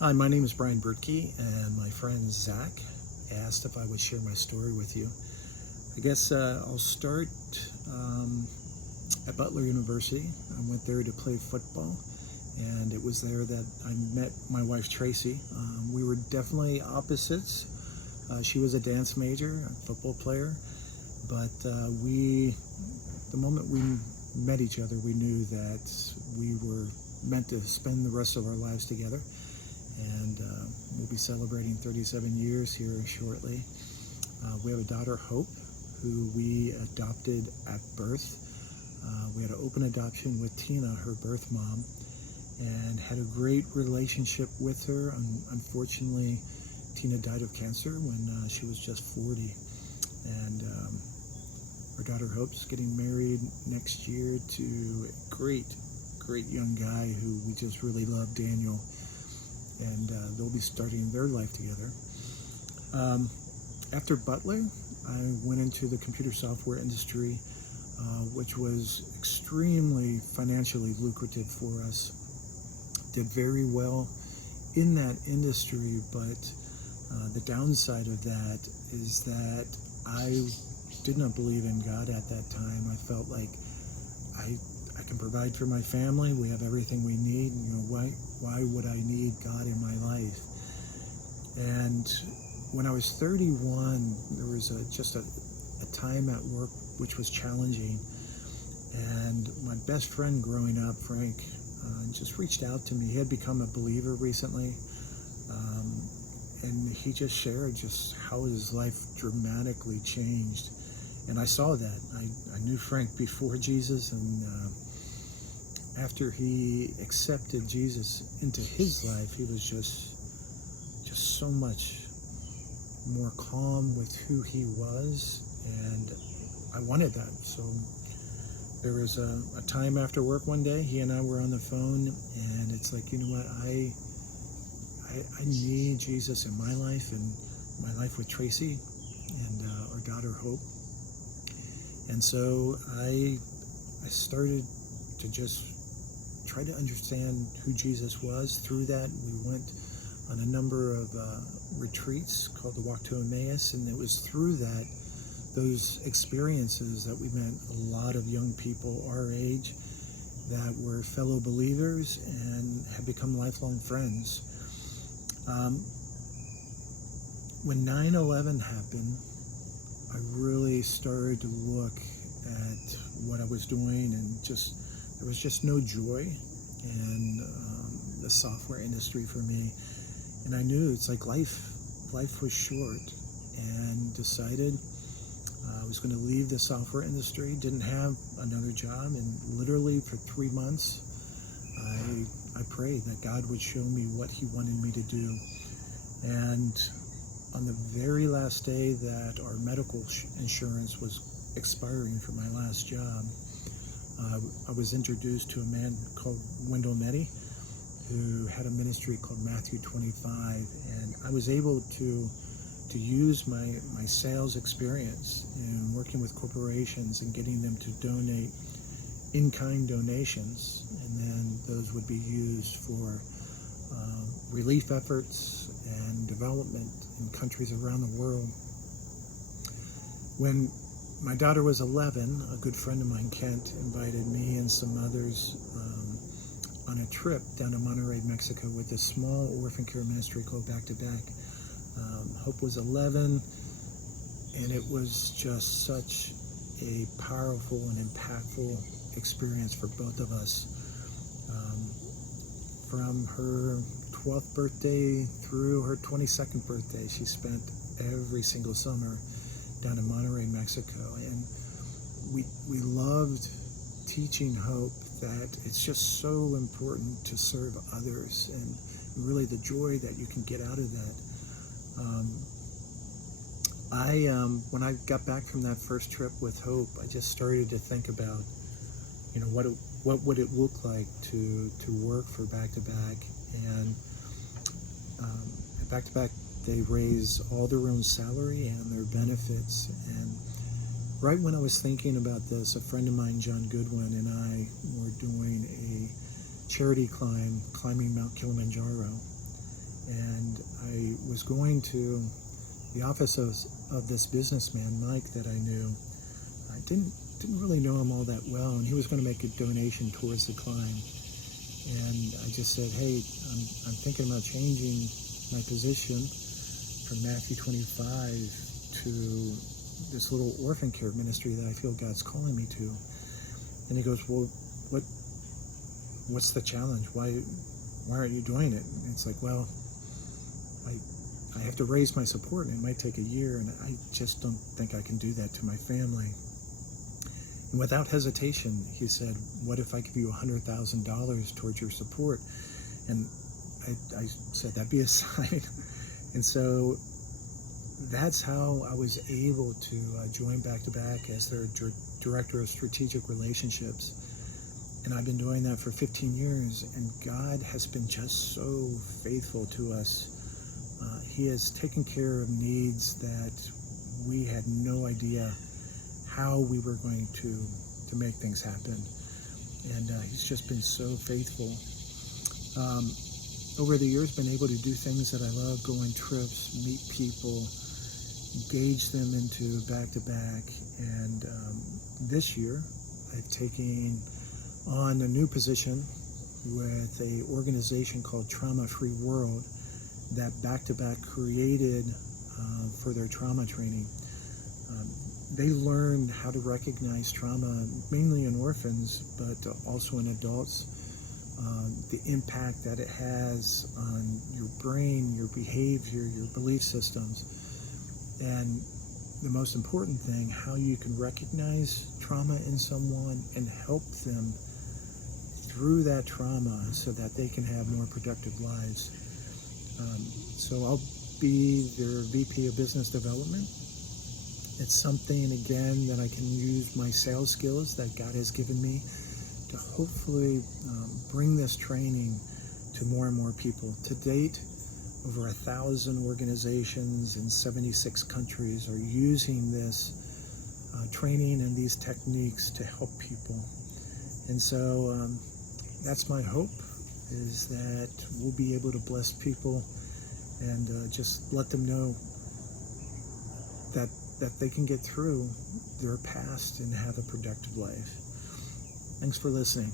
Hi, my name is Brian Bertke, and my friend Zach asked if I would share my story with you. I guess I'll start um, at Butler University. I went there to play football, and it was there that I met my wife Tracy. We were definitely opposites. She was a dance major, a football player, but the moment we met each other, we knew that we were meant to spend the rest of our lives together. And we'll be celebrating 37 years here shortly. We have a daughter, Hope, who we adopted at birth. We had an open adoption with Tina, her birth mom, and had a great relationship with her. Unfortunately, Tina died of cancer when she was just 40. And our daughter, Hope's getting married next year to a great young guy who we just really love, Daniel. And they'll be starting their life together. After Butler, I went into the computer software industry, which was extremely financially lucrative for us. Did very well in that industry, but the downside of that is that I did not believe in God at that time. I felt like I can provide for my family. We have everything we need. Why would I need God in my life? And when I was 31, there was just a time at work which was challenging. And my best friend growing up, Frank, just reached out to me. He had become a believer recently. And he just shared just how his life dramatically changed. And I saw that. I knew Frank before Jesus, and after he accepted Jesus into his life, he was just so much more calm with who he was, and I wanted that. So there was a time after work one day, he and I were on the phone, and it's like, you know what, I need Jesus in my life and my life with Tracy and our daughter Hope. And so I started to just try to understand who Jesus was. Through that, we went on a number of retreats called the Walk to Emmaus, and it was through those experiences that we met a lot of young people our age that were fellow believers and have become lifelong friends. When 9/11 happened, I really started to look at what I was doing, and there was just no joy in the software industry for me. And I knew it's like life was short, and decided I was going to leave the software industry. Didn't have another job, and literally for 3 months, I prayed that God would show me what he wanted me to do. And on the very last day that our medical insurance was expiring for my last job, I was introduced to a man called Wendell Nettie, who had a ministry called Matthew 25, and I was able to use my sales experience in working with corporations and getting them to donate in-kind donations, and then those would be used for relief efforts and development in countries around the world. When my daughter was 11, a good friend of mine, Kent, invited me and some others on a trip down to Monterrey, Mexico, with a small orphan care ministry called Back to Back. Hope was 11, and it was just such a powerful and impactful experience for both of us. From her 12th birthday through her 22nd birthday, she spent every single summer down in Monterrey, Mexico. And we loved teaching Hope that it's just so important to serve others, and really the joy that you can get out of that. When I got back from that first trip with Hope, I just started to think about, what would it look like to work for Back to Back. And at Back to Back, they raise all their own salary and their benefits. And right when I was thinking about this, a friend of mine, John Goodwin, and I were doing a charity climb, climbing Mount Kilimanjaro. And I was going to the office of this businessman, Mike, that I knew. I didn't really know him all that well, and he was going to make a donation towards the climb. And I just said, hey, I'm thinking about changing my position from Matthew 25 to this little orphan care ministry that I feel God's calling me to. And he goes, well, what's the challenge? Why aren't you doing it? And it's like, well, I have to raise my support, and it might take a year, and I just don't think I can do that to my family. And without hesitation, he said, what if I give you $100,000 towards your support? And I said, that'd be a sign. And so that's how I was able to join Back to Back as their Director of Strategic Relationships. And I've been doing that for 15 years, and God has been just so faithful to us. He has taken care of needs that we had no idea how we were going to make things happen. And he's just been so faithful. Over the years, been able to do things that I love, go on trips, meet people, engage them into Back to Back. And this year, I've taken on a new position with an organization called Trauma Free World that Back to Back created for their trauma training. They learned how to recognize trauma, mainly in orphans, but also in adults, the impact that it has on your brain, your behavior, your belief systems, and the most important thing, how you can recognize trauma in someone and help them through that trauma so that they can have more productive lives. So I'll be their VP of Business Development. It's something, again, that I can use my sales skills that God has given me to hopefully bring this training to more and more people. To date, over 1,000 organizations in 76 countries are using this training and these techniques to help people. And so that's my hope, is that we'll be able to bless people and just let them know that they can get through their past and have a productive life. Thanks for listening.